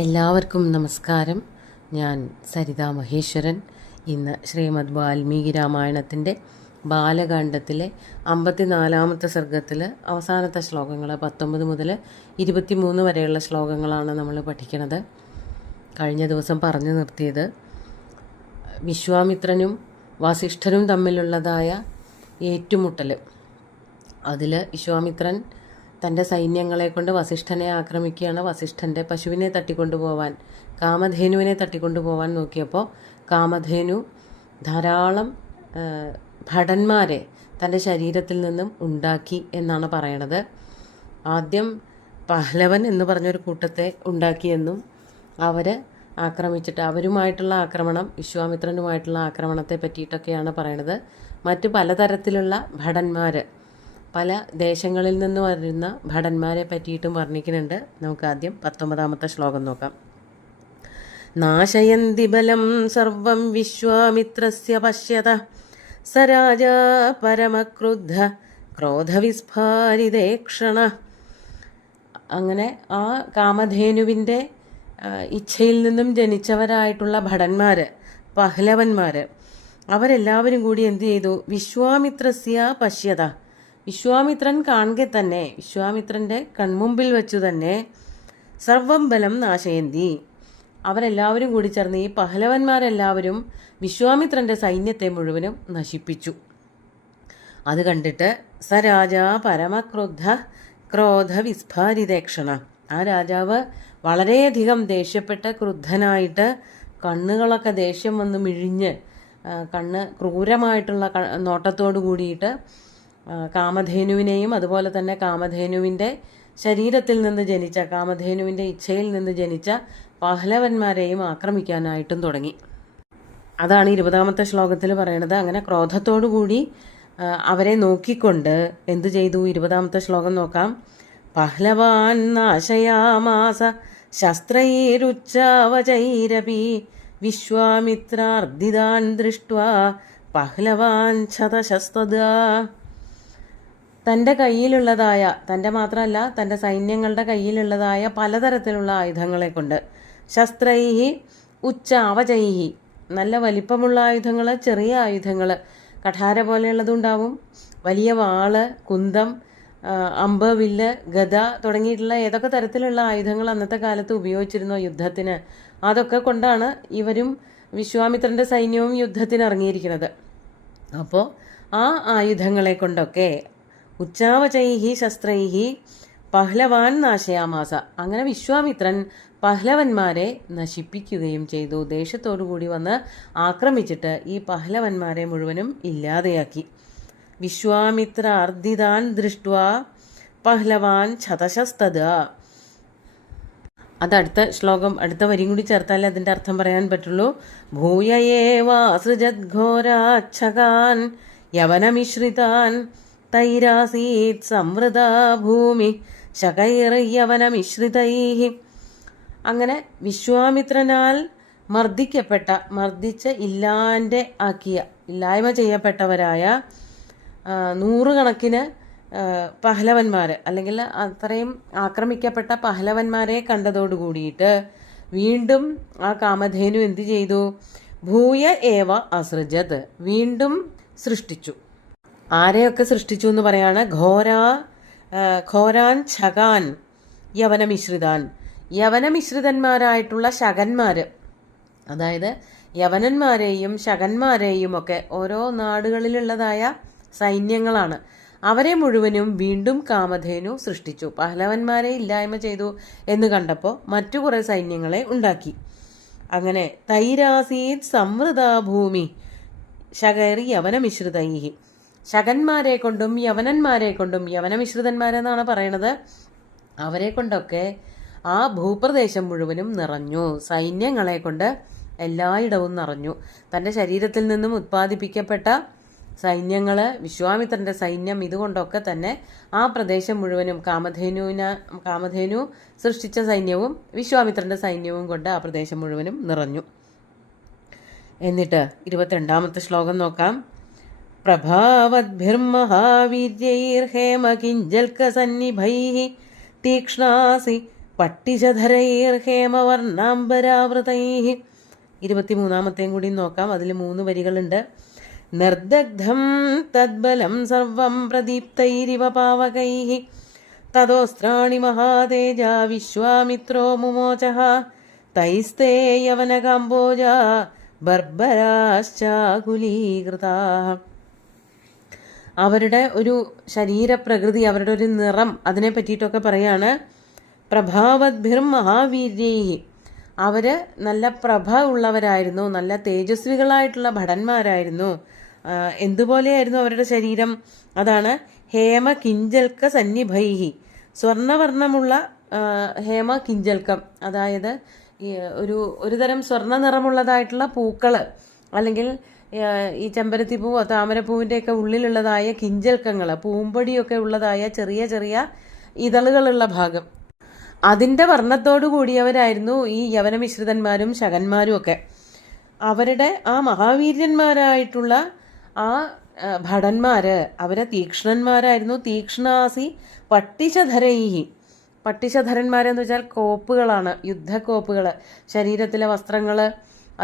എല്ലാവർക്കും നമസ്കാരം. ഞാൻ സരിത മഹേശ്വരൻ. ഇന്ന് ശ്രീമദ് വാൽമീകി രാമായണത്തിൻ്റെ ബാലകാണ്ഡത്തിലെ 54-ാമത്തെ സർഗത്തിൽ അവസാനത്തെ ശ്ലോകങ്ങൾ 19 മുതൽ 23 വരെയുള്ള ശ്ലോകങ്ങളാണ് നമ്മൾ പഠിക്കുന്നത്. കഴിഞ്ഞ ദിവസം പറഞ്ഞു നിർത്തിയത് വിശ്വാമിത്രനും വസിഷ്ഠരും തമ്മിലുള്ളതായ ഏറ്റുമുട്ടൽ. അതിൽ വിശ്വാമിത്രൻ തൻ്റെ സൈന്യങ്ങളെ കൊണ്ട് വസിഷ്ഠനെ ആക്രമിക്കുകയാണ്. വസിഷ്ഠൻ്റെ പശുവിനെ തട്ടിക്കൊണ്ടുപോകാൻ, കാമധേനുവിനെ തട്ടിക്കൊണ്ടുപോകാൻ നോക്കിയപ്പോൾ കാമധേനു ധാരാളം ഭടന്മാരെ തൻ്റെ ശരീരത്തിൽ നിന്നും ഉണ്ടാക്കി എന്നാണ് പറയണത്. ആദ്യം പഹ്ലവൻ എന്ന് പറഞ്ഞൊരു കൂട്ടത്തെ ഉണ്ടാക്കിയെന്നും അവർ ആക്രമിച്ചിട്ട് അവരുമായിട്ടുള്ള ആക്രമണം, വിശ്വാമിത്രനുമായിട്ടുള്ള ആക്രമണത്തെ പറ്റിയിട്ടൊക്കെയാണ് പറയണത്. മറ്റു പലതരത്തിലുള്ള ഭടന്മാർ, പല ദേശങ്ങളിൽ നിന്ന് വരുന്ന ഭടന്മാരെ പറ്റിയിട്ടും വർണ്ണിക്കുന്നുണ്ട്. നമുക്ക് ആദ്യം 19-ാമത്തെ ശ്ലോകം നോക്കാം. നാശയന്തി ബലം സർവം വിശ്വാമിത്രസ്യ പശ്യത സ രാജാ പരമക്രുദ്ധ ക്രോധവിസ്ഫാരിതേക്ഷണ. അങ്ങനെ ആ കാമധേനുവിൻ്റെ ഇച്ഛയിൽ നിന്നും ജനിച്ചവരായിട്ടുള്ള ഭടന്മാർ, പഹ്ലവന്മാർ, അവരെല്ലാവരും കൂടി എന്ത് ചെയ്തു? വിശ്വാമിത്രസ്യ പശ്യത, വിശ്വാമിത്രൻ കാണെ തന്നെ, വിശ്വാമിത്രൻ്റെ കൺമുമ്പിൽ വെച്ചു തന്നെ സർവം ബലം നാശയന്തി, അവരെല്ലാവരും കൂടി ചേർന്ന് ഈ പഹ്ലവന്മാരെല്ലാവരും വിശ്വാമിത്രൻ്റെ സൈന്യത്തെ മുഴുവനും നശിപ്പിച്ചു. അത് കണ്ടിട്ട് സ രാജാ പരമക്രുദ്ധ ക്രോധവിസ്ഫാരിതേക്ഷണ, ആ രാജാവ് വളരെയധികം ദേഷ്യപ്പെട്ട് ക്രുദ്ധനായിട്ട് കണ്ണുകളൊക്കെ ദേഷ്യം വന്ന് മിഴിഞ്ഞ് കണ്ണ് ക്രൂരമായിട്ടുള്ള നോട്ടത്തോടു കൂടിയിട്ട് കാമധേനുവിനെയും അതുപോലെ തന്നെ കാമധേനുവിൻ്റെ ശരീരത്തിൽ നിന്ന് ജനിച്ച, കാമധേനുവിൻ്റെ ഇച്ഛയിൽ നിന്ന് ജനിച്ച പഹ്ലവന്മാരെയും ആക്രമിക്കാനായിട്ടും തുടങ്ങി. അതാണ് 20-ാമത്തെ ശ്ലോകത്തിൽ പറയണത്. അങ്ങനെ ക്രോധത്തോടു കൂടി അവരെ നോക്കിക്കൊണ്ട് എന്തു ചെയ്തു? 20-ാമത്തെ ശ്ലോകം നോക്കാം. പഹ്ലവാൻ നാശയാമാസ ശസ്ത്രൈരുച്ചാവചൈരപി വിശ്വാമിത്രാർദിതാൻ ദൃഷ്ട്വാ പഹ്ലവാൻ ശതശസ്തദാ. തൻ്റെ കയ്യിലുള്ളതായ, തൻ്റെ മാത്രമല്ല തൻ്റെ സൈന്യങ്ങളുടെ കയ്യിലുള്ളതായ പലതരത്തിലുള്ള ആയുധങ്ങളെ കൊണ്ട്, ശസ്ത്രൈഹി ഉച്ചാവചൈഹി, നല്ല വലിപ്പമുള്ള ആയുധങ്ങൾ, ചെറിയ ആയുധങ്ങൾ, കഠാര പോലെയുള്ളതുണ്ടാവും, വലിയ വാള്, കുന്തം, അമ്പ്, വില്ല്, ഗദ തുടങ്ങിയിട്ടുള്ള ഏതൊക്കെ തരത്തിലുള്ള ആയുധങ്ങൾ അന്നത്തെ കാലത്ത് ഉപയോഗിച്ചിരുന്നോ യുദ്ധത്തിന്, അതൊക്കെ കൊണ്ടാണ് ഇവരും വിശ്വാമിത്രൻ്റെ സൈന്യവും യുദ്ധത്തിന് ഇറങ്ങിയിരിക്കുന്നത്. അപ്പോൾ ആ ആയുധങ്ങളെ കൊണ്ടൊക്കെ ഉച്ചാവചൈഹി ശസ്ത്രൈഹി പഹ്ലവാൻ നാശയാമാസ, അങ്ങനെ വിശ്വാമിത്രൻ പഹ്ലവന്മാരെ നശിപ്പിക്കുകയും ചെയ്തു. ദേഷ്യത്തോടു കൂടി വന്ന് ആക്രമിച്ചിട്ട് ഈ പഹ്ലവന്മാരെ മുഴുവനും ഇല്ലാതെയാക്കി. വിശ്വാമിത്ര അർദിതാൻ ദൃഷ്ട്വാ പഹ്ലവാൻ ശതശസ്തദ. അതടുത്ത ശ്ലോകം, അടുത്ത വരിയും കൂടി ചേർത്താലേ അതിൻ്റെ അർത്ഥം പറയാൻ പറ്റുള്ളൂ. ഭൂയയേവാസൃജത് ഘോരാച്ഛകാൻ യവനമിശ്രിതാൻ തൈരാസീത് സംവൃതാ ഭൂമി ശകൈർയവനമിശ്രിതൈഹി. അങ്ങനെ വിശ്വാമിത്രനാൽ മർദ്ദിച്ച് ഇല്ലായ്മ ചെയ്യപ്പെട്ടവരായ 100 കണക്കിന് പഹ്ലവന്മാർ, അല്ലെങ്കിൽ അത്രയും ആക്രമിക്കപ്പെട്ട പഹ്ലവന്മാരെ കണ്ടതോടു കൂടിയിട്ട് വീണ്ടും ആ കാമധേനു എന്ത് ചെയ്തു? ഭൂയ ഏവ അസൃജത്, വീണ്ടും സൃഷ്ടിച്ചു. ആരെയൊക്കെ സൃഷ്ടിച്ചു എന്ന് പറയാണ്? ഘോരാൻ ഛകാൻ യവനമിശ്രിതാൻ, യവനമിശ്രിതന്മാരായിട്ടുള്ള ശകന്മാർ, അതായത് യവനന്മാരെയും ശകന്മാരെയും ഒക്കെ ഓരോ നാടുകളിലുള്ളതായ സൈന്യങ്ങളാണ്. അവരെ മുഴുവനും വീണ്ടും കാമധേനു സൃഷ്ടിച്ചു. പഹ്ലവന്മാരെ ഇല്ലായ്മ ചെയ്തു എന്ന് കണ്ടപ്പോൾ മറ്റു കുറേ സൈന്യങ്ങളെ ഉണ്ടാക്കി. അങ്ങനെ തൈരാസീത് സംവൃതാ ഭൂമി ശകൈർ യവനമിശ്രിതൈഹി, ശകന്മാരെ കൊണ്ടും യവനന്മാരെ കൊണ്ടും, യവനമിശ്രിതന്മാരെന്നാണ് പറയണത്, അവരെ കൊണ്ടൊക്കെ ആ ഭൂപ്രദേശം മുഴുവനും നിറഞ്ഞു. സൈന്യങ്ങളെ കൊണ്ട് എല്ലായിടവും നിറഞ്ഞു. തൻ്റെ ശരീരത്തിൽ നിന്നും ഉത്പാദിപ്പിക്കപ്പെട്ട സൈന്യങ്ങൾ, വിശ്വാമിത്രൻ്റെ സൈന്യം, ഇതുകൊണ്ടൊക്കെ തന്നെ ആ പ്രദേശം മുഴുവനും കാമധേനു സൃഷ്ടിച്ച സൈന്യവും വിശ്വാമിത്രൻ്റെ സൈന്യവും കൊണ്ട് ആ പ്രദേശം മുഴുവനും നിറഞ്ഞു. എന്നിട്ട് 22-ാമത്തെ ശ്ലോകം നോക്കാം. പ്രഭാവദ്ഭിർമഹാവീര്യൈർഹേമകിഞ്ചൽക്കസന്നിഭൈഃ തീക്ഷ്ണാസി പട്ടിശധരൈർഹേമവർണ്ണാംബരാവൃതൈ. 23-ാമത്തെയും കൂടി നോക്കാം. അതിൽ 3 വരികളുണ്ട്. നിർദഗ്ധം തദ്ബലം സർവം പ്രദീപ്തൈരിവ പാവകൈഃ തതോസ്ത്രാണി മഹാതേജ വിശ്വാമിത്രോ മുമോചഃ തൈസ്തേ യവനകാംബോജ ബർബരാശ്ചാകുലീകൃതാഃ. അവരുടെ ഒരു ശരീരപ്രകൃതി, അവരുടെ ഒരു നിറം, അതിനെ പറ്റിയിട്ടൊക്കെ പറയാണ്. പ്രഭാവദ്ഭിർ മഹാവീര്യൈ, അവർ നല്ല പ്രഭ ഉള്ളവരായിരുന്നു, നല്ല തേജസ്വികളായിട്ടുള്ള ഭടന്മാരായിരുന്നു. എന്തുപോലെയായിരുന്നു അവരുടെ ശരീരം? അതാണ് ഹേമ കിഞ്ചൽക്ക സന്നിഭൈഹി, സ്വർണവർണ്ണമുള്ള ഹേമ കിഞ്ചൽക്കം, അതായത് ഒരു തരം സ്വർണ്ണ നിറമുള്ളതായിട്ടുള്ള പൂക്കൾ, അല്ലെങ്കിൽ ഈ ചെമ്പരത്തിപ്പൂവോ താമരപ്പൂവിൻ്റെയൊക്കെ ഉള്ളിലുള്ളതായ കിഞ്ചൽക്കങ്ങൾ, പൂമ്പൊടിയൊക്കെ ഉള്ളതായ ചെറിയ ചെറിയ ഇതളുകളുള്ള ഭാഗം, അതിൻ്റെ വർണ്ണത്തോടു കൂടിയവരായിരുന്നു ഈ യവനമിശ്രിതന്മാരും ശകന്മാരും ഒക്കെ. അവരുടെ ആ മഹാവീര്യന്മാരായിട്ടുള്ള ആ ഭടന്മാര് അവരെ തീക്ഷ്ണന്മാരായിരുന്നു. തീക്ഷ്ണാസി പട്ടിശധരൈഹി, പട്ടിശധരന്മാരെന്ന് വെച്ചാൽ കോപ്പുകളാണ്, യുദ്ധക്കോപ്പുകൾ, ശരീരത്തിലെ വസ്ത്രങ്ങൾ,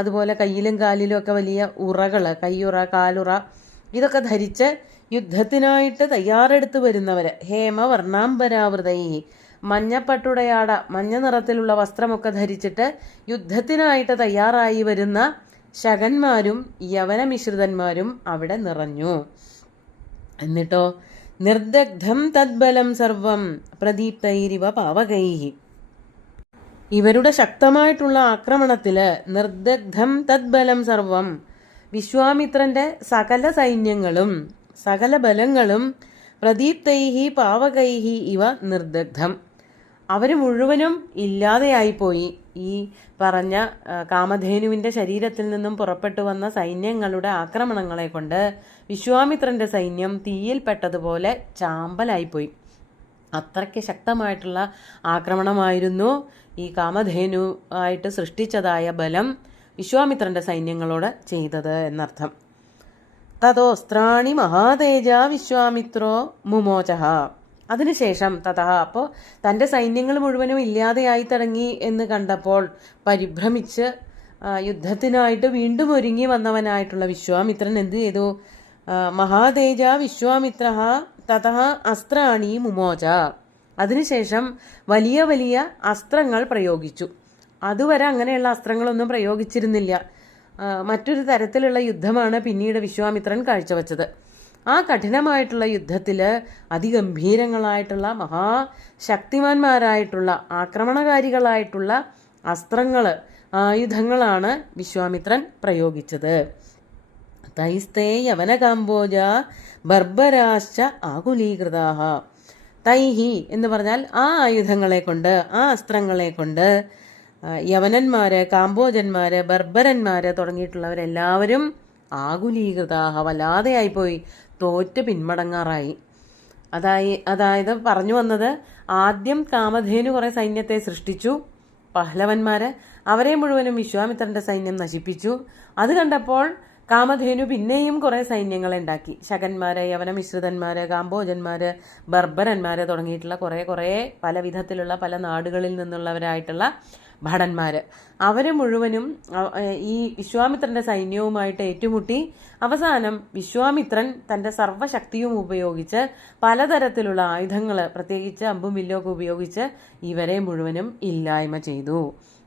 അതുപോലെ കയ്യിലും കാലിലും ഒക്കെ വലിയ ഉറകൾ, കയ്യുറ, കാലുറ, ഇതൊക്കെ ധരിച്ച് യുദ്ധത്തിനായിട്ട് തയ്യാറെടുത്ത് വരുന്നവർ. ഹേമവർണ്ണാംബരാവൃതൈഹി, മഞ്ഞപ്പട്ടുടയാട, മഞ്ഞ നിറത്തിലുള്ള വസ്ത്രമൊക്കെ ധരിച്ചിട്ട് യുദ്ധത്തിനായിട്ട് തയ്യാറായി വരുന്ന ശകന്മാരും യവനമിശ്രിതന്മാരും അവിടെ നിറഞ്ഞു. എന്നിട്ടോ നിർദഗ്ധം തദ്ബലം സർവം പ്രദീപ്തൈരിവ പാവകൈഃ, ഇവരുടെ ശക്തമായിട്ടുള്ള ആക്രമണത്തില് നിർദഗ്ധം തദ്ബലം സർവം, വിശ്വാമിത്രന്റെ സകല സൈന്യങ്ങളും സകല ബലങ്ങളും പ്രദീപ്തൈഹി പാവകൈഹി ഇവ നിർദഗ്ധം, അവർ മുഴുവനും ഇല്ലാതെയായിപ്പോയി. ഈ പറഞ്ഞ കാമധേനുവിൻ്റെ ശരീരത്തിൽ നിന്നും പുറപ്പെട്ടു വന്ന സൈന്യങ്ങളുടെ ആക്രമണങ്ങളെ കൊണ്ട് വിശ്വാമിത്രന്റെ സൈന്യം തീയിൽപ്പെട്ടതുപോലെ ചാമ്പലായിപ്പോയി. അത്രയ്ക്ക് ശക്തമായിട്ടുള്ള ആക്രമണമായിരുന്നു ഈ കാമധേനു ആയിട്ട് സൃഷ്ടിച്ചതായ ബലം വിശ്വാമിത്രന്റെ സൈന്യങ്ങളോട് ചെയ്തത് എന്നർത്ഥം. തതോസ്ത്രാണി മഹാതേജ വിശ്വാമിത്രോ മുമോചഃ, അതിനുശേഷം അപ്പോൾ തൻ്റെ സൈന്യങ്ങൾ മുഴുവനും ഇല്ലാതെയായി തുടങ്ങി എന്ന് കണ്ടപ്പോൾ പരിഭ്രമിച്ച് യുദ്ധത്തിനായിട്ട് വീണ്ടും ഒരുങ്ങി വന്നവനായിട്ടുള്ള വിശ്വാമിത്രൻ എന്ത് ചെയ്തു? മഹാതേജ വിശ്വാമിത്ര തതഃ അസ്ത്രാണി മുമോച, അതിനുശേഷം വലിയ വലിയ അസ്ത്രങ്ങൾ പ്രയോഗിച്ചു. അതുവരെ അങ്ങനെയുള്ള അസ്ത്രങ്ങളൊന്നും പ്രയോഗിച്ചിരുന്നില്ല. മറ്റൊരു തരത്തിലുള്ള യുദ്ധമാണ് പിന്നീട് വിശ്വാമിത്രൻ കാഴ്ചവെച്ചത്. ആ കഠിനമായിട്ടുള്ള യുദ്ധത്തിൽ അതിഗംഭീരങ്ങളായിട്ടുള്ള മഹാശക്തിമാന്മാരായിട്ടുള്ള ആക്രമണകാരികളായിട്ടുള്ള അസ്ത്രങ്ങൾ, ആയുധങ്ങളാണ് വിശ്വാമിത്രൻ പ്രയോഗിച്ചത്. തൈസ്തേ യവനകാംബോജ ബർബരാശ്ച ആകുലീകൃതാഹ. തൈഹി എന്ന് പറഞ്ഞാൽ ആ ആയുധങ്ങളെ കൊണ്ട്, ആ അസ്ത്രങ്ങളെ കൊണ്ട് യവനന്മാര്, കാംബോജന്മാര്, ബർബരന്മാര് തുടങ്ങിയിട്ടുള്ളവരെല്ലാവരും ആകുലീകൃതാഹ, വല്ലാതെയായിപ്പോയി, തോറ്റ് പിന്മടങ്ങാറായി. അതായത് പറഞ്ഞു വന്നത്, ആദ്യം കാമധേനു കുറെ സൈന്യത്തെ സൃഷ്ടിച്ചു, പഹ്ലവന്മാര്, അവരെ മുഴുവനും വിശ്വാമിത്രന്റെ സൈന്യം നശിപ്പിച്ചു. അത് കണ്ടപ്പോൾ കാമധേനു പിന്നെയും കുറെ സൈന്യങ്ങളെ ഉണ്ടാക്കി. ശകന്മാര്, യവനമിശ്രിതന്മാര്, കാംബോജന്മാര്, ബർബരന്മാര് തുടങ്ങിയിട്ടുള്ള കുറെ പല വിധത്തിലുള്ള പല നാടുകളിൽ നിന്നുള്ളവരായിട്ടുള്ള ഭടന്മാര്, അവര് മുഴുവനും ഈ വിശ്വാമിത്രന്റെ സൈന്യവുമായിട്ട് ഏറ്റുമുട്ടി. അവസാനം വിശ്വാമിത്രൻ തന്റെ സർവ്വശക്തിയും ഉപയോഗിച്ച് പലതരത്തിലുള്ള ആയുധങ്ങൾ, പ്രത്യേകിച്ച് അമ്പും വില്ലൊക്കെ ഉപയോഗിച്ച് ഇവരെ മുഴുവനും ഇല്ലായ്മ ചെയ്തു.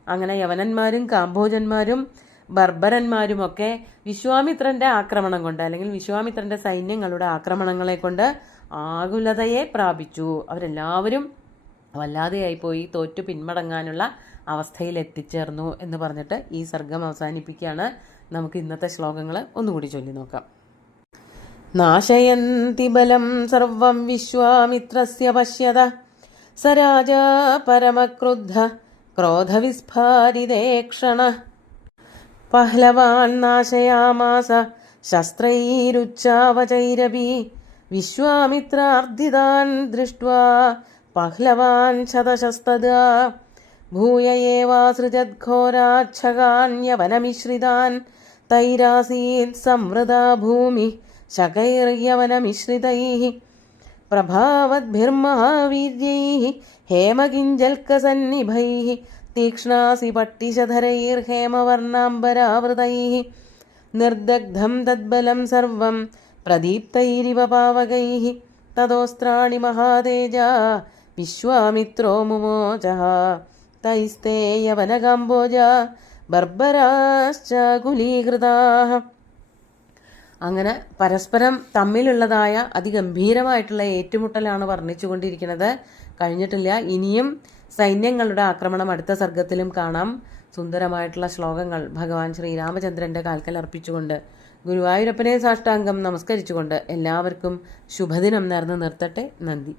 അങ്ങനെ യവനന്മാരും കാംബോജന്മാരും ബർബരന്മാരുമൊക്കെ വിശ്വാമിത്രന്റെ ആക്രമണം കൊണ്ട്, അല്ലെങ്കിൽ വിശ്വാമിത്രന്റെ സൈന്യങ്ങളുടെ ആക്രമണങ്ങളെ കൊണ്ട് ആകുലതയെ പ്രാപിച്ചു. അവരെല്ലാവരും വല്ലാതെയായിപ്പോയി, തോറ്റു പിന്മടങ്ങാനുള്ള അവസ്ഥയിൽ എത്തിച്ചേർന്നു എന്ന് പറഞ്ഞിട്ട് ഈ സർഗം അവസാനിപ്പിക്കുകയാണ്. നമുക്ക് ഇന്നത്തെ ശ്ലോകങ്ങൾ ഒന്നുകൂടി ചൊല്ലി നോക്കാം. നാശയന്തി ബലം സർവം വിശ്വാമിത്രസ്യ പശ്യത സ രാജാ പരമക്രുദ്ധ ക്രോധവിസ്ഫാരിതേക്ഷണ പഹ്ലവാൻ നാശയാമാസ ശസ്ത്രൈരുച്ചാവചൈരപി വിശ്വാമിത്രാർദ്ധിതാൻ ദൃഷ്ട്വാ പഹ്ലവാൻ ശതശസ്തദാ ഭൂയ ഏവാസൃജദ്ഘോരാച്ഛകാൻ യവനമിശ്രിതാൻ തൈരാസീത് സംവൃതാ ഭൂമി ശകൈർയവനമിശ്രിതൈഃ പ്രഭാവദ്ഭിർമഹാവീര്യൈः ഹേമകിഞ്ചൽക്കസന്നിഭൈः തീക്ഷ്ണാസി പട്ടിശധരൈർഹേമവർണാംബരാവൃതൈः നിർദഗ്ധം തദ്ബലം സർവം പ്രദീപ്തൈരിവ പാവകൈः തതോസ്ത്രാണി മഹാതേജാ വിശ്വാമിത്രോ മുമോചഃ തൈസ്തേ യവനകാംബോജ ബർബരാശ്ചാകുലീകൃതാഃ. അങ്ങനെ പരസ്പരം തമ്മിലുള്ളതായ അതിഗംഭീരമായിട്ടുള്ള ഏറ്റുമുട്ടലാണ് വർണ്ണിച്ചുകൊണ്ടിരിക്കുന്നത്. കഴിഞ്ഞിട്ടില്ല. ഇനിയും സൈന്യങ്ങളുടെ ആക്രമണം അടുത്ത സർഗത്തിലും കാണാം. സുന്ദരമായിട്ടുള്ള ശ്ലോകങ്ങൾ ഭഗവാൻ ശ്രീരാമചന്ദ്രൻ്റെ കാൽക്കൽ അർപ്പിച്ചുകൊണ്ട് ഗുരുവായൂരപ്പനെ സാഷ്ടാംഗം നമസ്കരിച്ചുകൊണ്ട് എല്ലാവർക്കും ശുഭദിനം നേർന്ന് നിർത്തട്ടെ. നന്ദി.